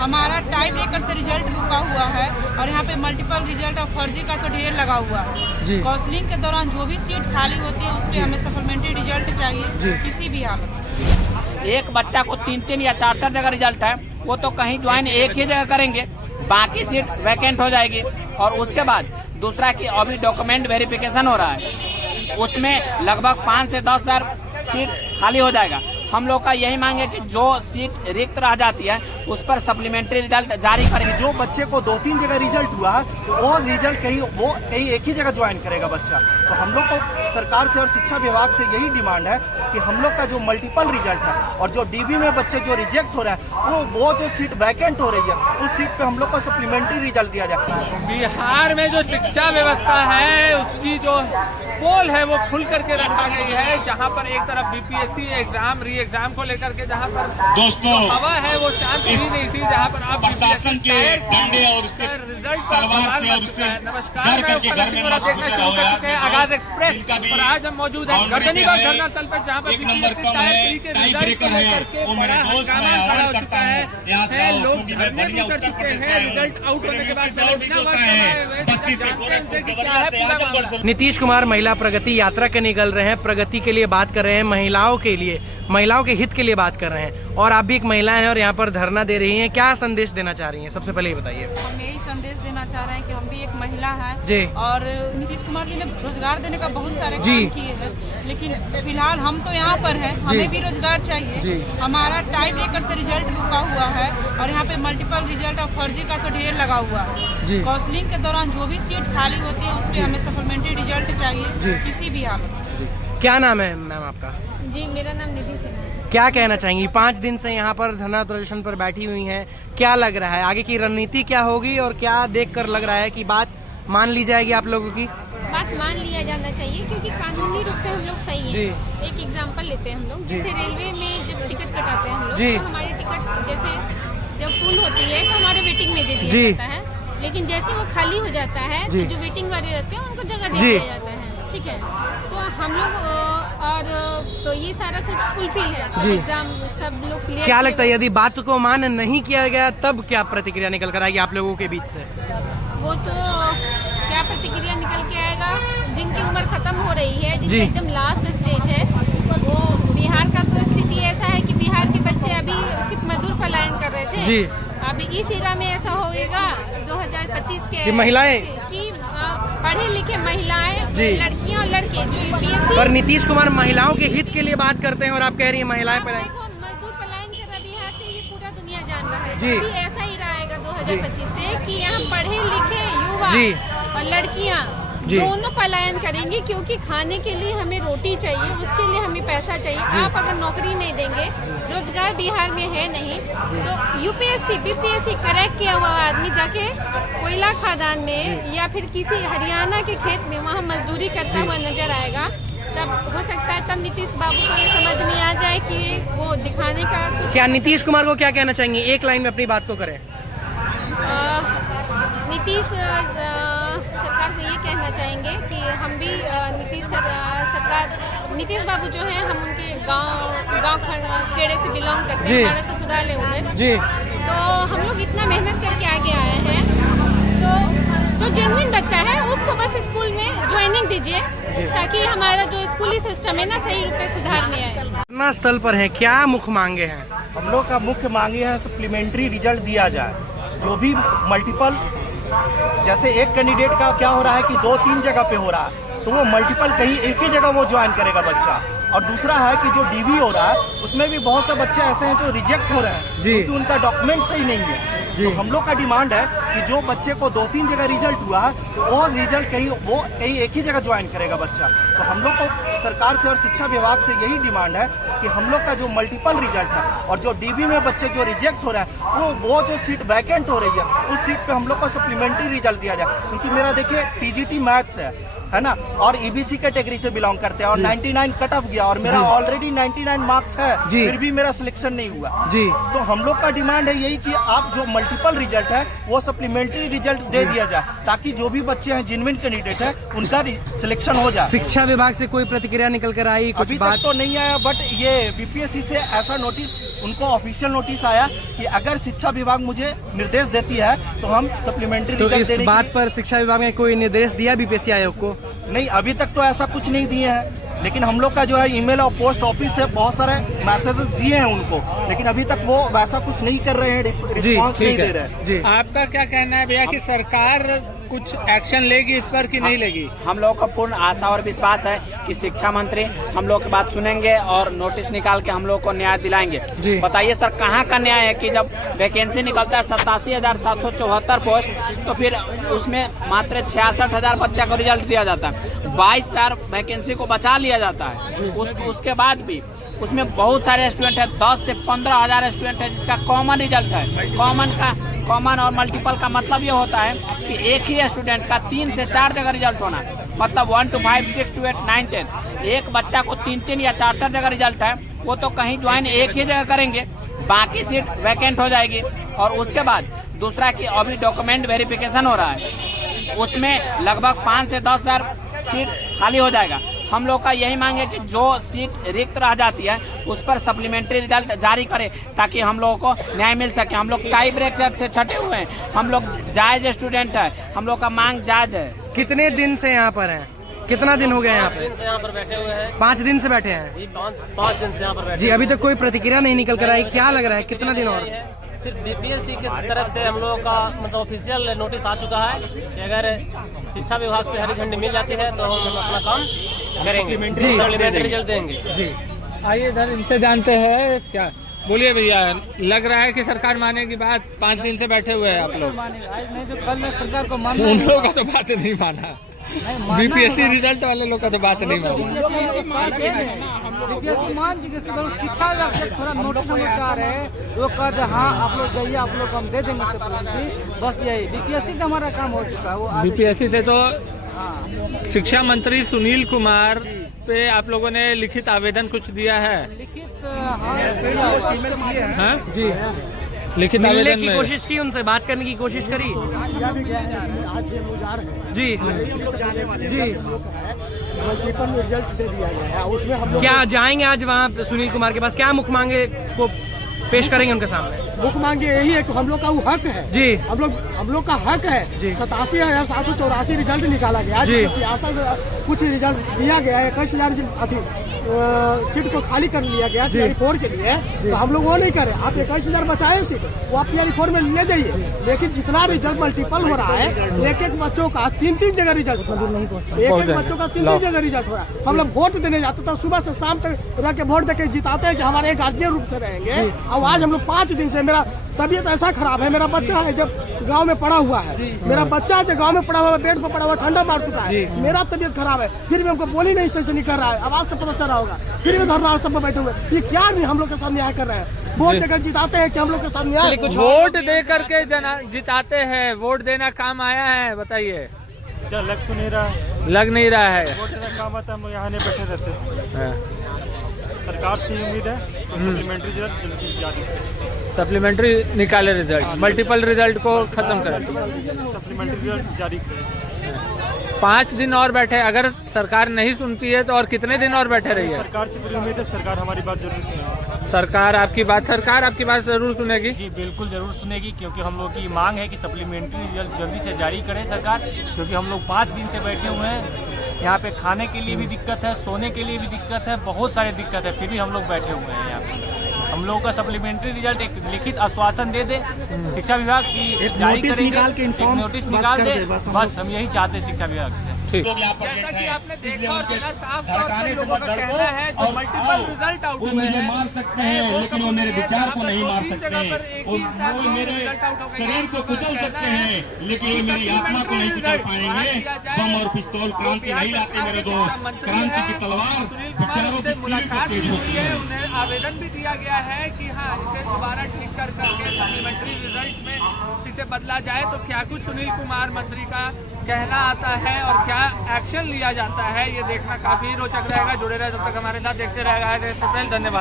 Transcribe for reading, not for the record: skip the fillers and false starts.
हमारा type breaker से result रुका हुआ है और यहाँ पे मल्टीपल रिजल्ट और फर्जी का तो ढेर लगा हुआ है। काउंसलिंग के दौरान जो भी सीट खाली होती है उस पर हमें सप्लीमेंट्री रिजल्ट चाहिए किसी भी हालत में। एक बच्चा को 3-3 या 4-4 जगह रिजल्ट है, वो तो कहीं ज्वाइन एक ही जगह करेंगे, बाकी सीट वैकेंट हो जाएगी। और उसके बाद दूसरा कि अभी डॉक्यूमेंट वेरिफिकेशन हो रहा है, उसमें लगभग 5 से 10 हज़ार सीट खाली हो जाएगा। हम लोग का यही मांग है कि जो सीट रिक्त रह जाती है उस पर सप्लीमेंट्री रिजल्ट जारी करें। जो बच्चे को 2-3 जगह रिजल्ट हुआ तो वो रिजल्ट कहीं एक ही जगह ज्वाइन करेगा बच्चा। तो हम लोग को सरकार से और शिक्षा विभाग से यही डिमांड है कि हम लोग का जो मल्टीपल रिजल्ट है और जो डीबी में बच्चे जो रिजेक्ट हो रहा है वो जो सीट वैकेंट हो रही है उस सीट पे हम लोग को सप्लीमेंट्री रिजल्ट दिया जाए। बिहार में जो शिक्षा व्यवस्था है उसकी जो पोल है वो खुल करके रखा गई है, जहां पर एक तरफ बीपीएससी एग्जाम री एग्जाम को लेकर के जहां पर दोस्तों हवा है वो शांत ही नहीं थी, जहां पर आप प्रशासन के डंडे और उसके रिजल्ट तलवार से और उससे डर करके घर में देखना शुरू कर चुके हैं आगाज एक्सप्रेस। और आज हम मौजूद है गर्दनीबाग धरना स्थल पर, जहां पर नंबर कम है, टाइप ब्रेकर है, वो मेरे दोस्त मैं आह्वान करता हूँ यहाँ से लोग धरने में उतर चुके हैं। रिजल्ट आउट होने के बाद नीतीश कुमार महिला प्रगति यात्रा के निकल रहे हैं, प्रगति के लिए बात कर रहे हैं, महिलाओं के लिए, महिलाओं के हित के लिए बात कर रहे हैं। और आप भी एक महिला हैं और यहाँ पर धरना दे रही हैं, क्या संदेश देना चाह रही हैं? सबसे पहले ये बताइए। हम यही संदेश देना चाह रहे हैं कि हम भी एक महिला हैं जी, और नीतीश कुमार जी ने रोजगार देने का बहुत सारे काम किए हैं, लेकिन फिलहाल हम तो यहाँ पर हैं, हमें भी रोजगार चाहिए। हमारा टाइप ब्रेकर से रिजल्ट रुका हुआ है और यहाँ पे मल्टीपल रिजल्ट और फर्जी का तो ढेर लगा हुआ है। काउंसलिंग के दौरान जो भी सीट खाली होती है उस पर हमें सप्लीमेंट्री रिजल्ट चाहिए किसी भी हालत में। क्या नाम है मैम आपका? जी, मेरा नाम निधि सिन्हा है। क्या कहना चाहेंगी? 5 दिन से यहाँ पर धरना प्रदर्शन पर बैठी हुई हैं, क्या लग रहा है आगे की रणनीति क्या होगी और क्या देखकर लग रहा है कि बात मान ली जाएगी आप लोगों की? बात मान लिया जाना चाहिए क्योंकि कानूनी रूप से हम लोग सही हैं। एक एग्जांपल लेते हैं हम लोग, जैसे रेलवे में जब टिकट कटाते हैं हम लोग तो हमारी टिकट जैसे जब फुल होती है तो हमारे वेटिंग में दे दिया जाता है, लेकिन जैसे वो खाली हो जाता है तो जो वेटिंग वाले रहते हैं उनको जगह दे दिया जाता है। ठीक है, तो हम लोग और तो ये सारा कुछ फुलफिल है, सब एग्जाम सब लोग क्लियर। क्या लगता है यदि बात को मान नहीं किया गया तब क्या प्रतिक्रिया निकल कर आएगी आप लोगों के बीच से? वो तो क्या प्रतिक्रिया निकल के आएगा, जिनकी उम्र खत्म हो रही है, जिसका एकदम लास्ट स्टेज है, वो बिहार का तो स्थिति ऐसा है कि बिहार के बच्चे अभी सिर्फ मजदूर पलायन कर रहे थे। अभी इस एरा में ऐसा होएगा 2025 के महिलाएं की पढ़े लिखे महिलाएं, लड़कियां और लड़के जो यूपीएससी। पर नीतीश कुमार महिलाओं के हित के लिए बात करते हैं और आप कह रही हैं महिलाएं पलायन। देखो, मजदूर पलायन कर रहा बिहार से, ये पूरा दुनिया जान रहा है। अभी ऐसा ही रहेगा 2025 से कि यहाँ पढ़े लिखे युवा और लड़कियाँ दोनों पलायन करेंगे, क्योंकि खाने के लिए हमें रोटी चाहिए, उसके लिए हमें पैसा चाहिए। आप अगर नौकरी नहीं देंगे, रोजगार बिहार में है नहीं, तो यूपीएससी बीपीएससी क्रैक किया हुआ आदमी जाके कोयला खदान में या फिर किसी हरियाणा के खेत में वहाँ मजदूरी करता हुआ नजर आएगा। तब हो सकता है तब नीतीश बाबू को ये समझ में आ जाए कि वो दिखाने का। क्या नीतीश कुमार को क्या कहना चाहेंगे? एक लाइन में अपनी बात को करें। नीतीश सरकार को ये कहना चाहेंगे कि हम भी नीतीश बाबू जो हैं, हम उनके गांव खेड़े से बिलोंग करते हैं, हमारा ससुराल है उधर। तो हम लोग इतना मेहनत करके आगे आए हैं, तो जो जेन्युइन बच्चा है उसको बस स्कूल में ज्वाइनिंग दीजिए ताकि हमारा जो स्कूली सिस्टम है ना सही रूप में सुधार में आए। धरना स्थल पर है, क्या मुख्य मांगे हैं? हम लोग का मुख्य मांगे है सप्लीमेंट्री रिजल्ट दिया जाए। जो भी मल्टीपल, जैसे एक कैंडिडेट का क्या हो रहा है कि 2-3 जगह पे हो रहा है, तो वो मल्टीपल कहीं एक ही जगह वो ज्वाइन करेगा बच्चा। और दूसरा है कि जो डीबी हो रहा है उसमें भी बहुत से बच्चे ऐसे हैं जो रिजेक्ट हो रहे हैं क्योंकि उनका डॉक्यूमेंट सही नहीं है। तो हम लोग का डिमांड है कि जो बच्चे को 2-3 जगह रिजल्ट हुआ तो वो रिजल्ट कहीं एक ही जगह ज्वाइन करेगा बच्चा। तो हम लोग को सरकार से और शिक्षा विभाग से यही डिमांड है कि हम लोग का जो मल्टीपल रिजल्ट है और जो डीबी में बच्चे जो रिजेक्ट हो रहा है वो जो सीट वैकेंट हो रही है उस सीट पे हम लोग को सप्लीमेंट्री रिजल्ट दिया जाए। क्योंकि मेरा देखिए टीजीटी मैथ्स है ना, और ईबीसी कैटेगरी से बिलोंग करते हैं और 99 कट ऑफ गया और मेरा ऑलरेडी 99 मार्क्स है, फिर भी मेरा सिलेक्शन नहीं हुआ। तो हम लोग का डिमांड है यही कि आप जो मल्टीपल रिजल्ट है वो सप्लीमेंट्री रिजल्ट दे दिया जाए ताकि जो भी बच्चे हैं जेन्युइन कैंडिडेट है उनका सिलेक्शन हो जाए। शिक्षा विभाग से कोई प्रतिक्रिया निकल कर आई? कुछ अभी बात तक तो नहीं आया, बट ये बीपीएससी से ऐसा नोटिस उनको ऑफिशियल नोटिस आया कि अगर शिक्षा विभाग मुझे निर्देश देती है तो हम सप्लीमेंट्री तो रिजल्ट इस देने बात पर शिक्षा विभाग ने कोई निर्देश दिया बीपीएससी आयोग को? नहीं, अभी तक तो ऐसा कुछ नहीं दिए हैं, लेकिन हम लोग का जो है ईमेल और पोस्ट ऑफिस से बहुत सारे मैसेजेस दिए हैं उनको, लेकिन अभी तक वो वैसा कुछ नहीं कर रहे हैं, रिस्पॉन्स नहीं दे रहे हैं। जी, आपका क्या कहना है भैया कि सरकार कुछ एक्शन लेगी इस पर कि नहीं लेगी? हम लोगों को पूर्ण आशा और विश्वास है कि शिक्षा मंत्री हम लोग की बात सुनेंगे और नोटिस निकाल के हम लोग को न्याय दिलाएंगे। जी। बताइए सर, कहाँ का न्याय है कि जब वैकेंसी निकलता है 87,774 पोस्ट, तो फिर उसमें मात्र 66,000 बच्चा को रिजल्ट दिया जाता है, 22,000 वैकेंसी को बचा लिया जाता है। उसके बाद भी उसमें बहुत सारे स्टूडेंट है, 10 से 15,000 स्टूडेंट है जिसका कॉमन रिजल्ट है। कॉमन और मल्टीपल का मतलब ये होता है कि एक ही स्टूडेंट का 3 से 4 जगह रिजल्ट होना, मतलब 1 to 5, 6 to 8, 9, 10। एक बच्चा को 3 या 4 जगह रिजल्ट है, वो तो कहीं ज्वाइन एक ही जगह करेंगे, बाकी सीट वैकेंट हो जाएगी। और उसके बाद दूसरा कि अभी डॉक्यूमेंट वेरिफिकेशन हो रहा है, उसमें लगभग 5 से 10,000 सीट खाली हो जाएगा। हम लोग का यही मांग है कि जो सीट रिक्त रह जाती है उस पर सप्लीमेंट्री रिजल्ट जारी करें, ताकि हम लोगों को न्याय मिल सके। हम लोग टाई ब्रेक से छटे हुए हैं, हम लोग जायज स्टूडेंट है, हम लोग का मांग जायज है। कितने दिन से यहाँ पर हैं? कितना दिन हो गया यहाँ पे? यहाँ पर बैठे हुए हैं। 5 दिन से बैठे हैं जी, 5 दिन से यहाँ पर बैठे। जी, अभी तक कोई प्रतिक्रिया नहीं निकल कर आई, क्या लग रहा है कितना दिन और? सिर्फ बीपीएससी की तरफ से हम लोगों का मतलब ऑफिशियल नोटिस आ चुका है कि अगर शिक्षा विभाग से हरी झंडी मिल जाती है तो हम अपना काम करेंगे, सप्लीमेंट्री रिजल्ट देंगे। जी, आइए इधर इनसे जानते हैं। क्या बोलिए भैया, लग रहा है कि सरकार मानेगी बात? 5 दिन से बैठे हुए हैं आप लोग। नहीं, जो कल में सरकार को उन लोगों का तो बात नहीं माना, बीपीएससी रिजल्ट वाले लोग का तो बात नहीं माना। शिक्षा विभाग से थोड़ा नोटिस हम चाह रहे हैं, वो कहते हाँ आप लोग जाइए, आप लोग हम दे देंगे सप्लीमेंट्री, बस यही। बीपीएससी से हमारा काम हो चुका है। वो बीपीएससी से तो शिक्षा मंत्री सुनील कुमार पे आप लोगों ने लिखित आवेदन कुछ दिया है? लिखित हाँ जी, लिखित मिलने आवेदन की में कोशिश की, उनसे बात करने की कोशिश करी? जी जी, रिजल्ट दे दिया गया है, उसमें हम क्या जाएंगे आज वहाँ पे सुनील कुमार के पास? क्या मुख मांगे को पेश करेंगे उनके सामने? मुख्य मांग यही है कि हम लोग का वो हक है जी, हम लोग का हक है। जी। 87,784 रिजल्ट निकाला गया जी। कुछ रिजल्ट दिया गया है, 21,000 सीट को खाली कर लिया गया TR4 के लिए, तो हम लोग वो नहीं करें। आप 21,000 बचाए सीट, वो आप TR4 में ले जाइए, लेकिन जितना रिजल्ट मल्टीपल हो रहा है, एक बच्चों का 3 जगह रिजल्ट हो रहा है, एक बच्चों का 3 जगह रिजल्ट हो रहा है। हम लोग वोट देने जाते तो सुबह से शाम तक रह के वोट देके जिताते हैं कि हमारे गार्जियन रूप से रहेंगे। और आज हम लोग 5 दिन से, मेरा तबीयत ऐसा खराब है, मेरा बच्चा है जब गांव में पड़ा हुआ है, मेरा बच्चा जो गांव में पड़ा हुआ है, बेड पर पड़ा हुआ, ठंडा मार चुका है, मेरा तबीयत खराब है, फिर भी हमको बोली नहीं स्टेशन नहीं कर रहा है, आवाज से पता चल रहा होगा, फिर भी धरना रास्ते पर बैठे हुए। ये क्या नहीं हम लोग के साथ न्याय कर रहे हैं? वोट देकर जिताते हैं कि हम लोग के साथ न्याय? वोट दे करके जिताते हैं, वोट देना काम आया है? बताइए। लग तो नहीं रहा, लग नहीं रहा है। वोट देना काम आता है, हम यहाँ नहीं बैठे रहते। हाँ। सरकार से उम्मीद है सप्लीमेंट्री रिजल्ट जल्द से जारी करें, सप्लीमेंट्री निकाले रिजल्ट, मल्टीपल रिजल्ट को खत्म करें, सप्लीमेंट्री रिजल्ट जारी करें। 5 दिन और बैठे, अगर सरकार नहीं सुनती है तो और कितने दिन और बैठे रहिए? सरकार से पूरी उम्मीद है, सरकार हमारी बात जरूर सुनेगी। सरकार आपकी बात जरूर सुनेगी? जी बिल्कुल जरूर सुनेगी, क्योंकि हम लोग की मांग है कि सप्लीमेंट्री रिजल्ट जल्दी से जारी करे सरकार, क्योंकि हम लोग 5 दिन से बैठे हुए हैं। यहाँ पे खाने के लिए भी दिक्कत है, सोने के लिए भी दिक्कत है, बहुत सारी दिक्कत है, फिर भी हम लोग बैठे हुए हैं यहाँ पे। हम लोगों का सप्लीमेंट्री रिजल्ट एक लिखित आश्वासन दे दे शिक्षा विभाग की, जारी करेंगे, एक नोटिस निकाल दे, बस हम यही चाहते हैं शिक्षा विभाग से। ठीक। जैसा कि आपने देखा और सुना, साफ तौर पर लोगों का कहना है जो मल्टीपल रिजल्ट आउट हुए मुझे मार सकते हैं, लेकिन वो मेरे विचार को नहीं मार सकते। वो मेरे शरीर को कुचल सकते हैं, लेकिन ये मेरी आत्मा को नहीं कुचल पाएंगे। बम और पिस्तौल क्रांति नहीं लाते मेरे दोस्त, क्रांति की तलवार विचारों की मुलाकात भी हुई है, उन्हें आवेदन भी दिया गया है कि हाँ इसे दोबारा ठीक कर करके सप्लीमेंट्री रिजल्ट में इसे बदला जाए। तो क्या कुछ सुनील कुमार मंत्री का कहना आता है और क्या एक्शन लिया जाता है, ये देखना काफी रोचक रहेगा। जुड़े रहे जब तक हमारे साथ, देखते रहेगा। धन्यवाद।